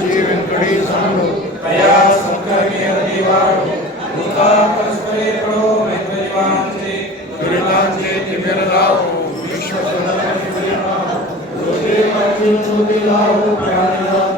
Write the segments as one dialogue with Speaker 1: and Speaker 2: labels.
Speaker 1: જી વેંકટેશ સાંભળો પ્રયાસ શંકરની અરજી વાળો ભૂતા પરસ્પરે પડો મૈત્રીવાન છે ગુરુનાન છે તિમેર લાવો વિશ્વ સંતન તિમેર લાવો રોજે પાટી સુધી લાવો પ્રાણી લાવો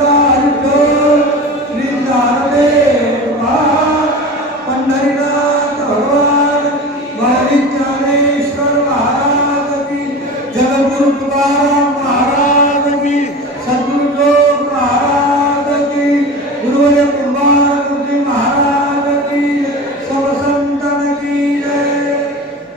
Speaker 2: Аллилуйя!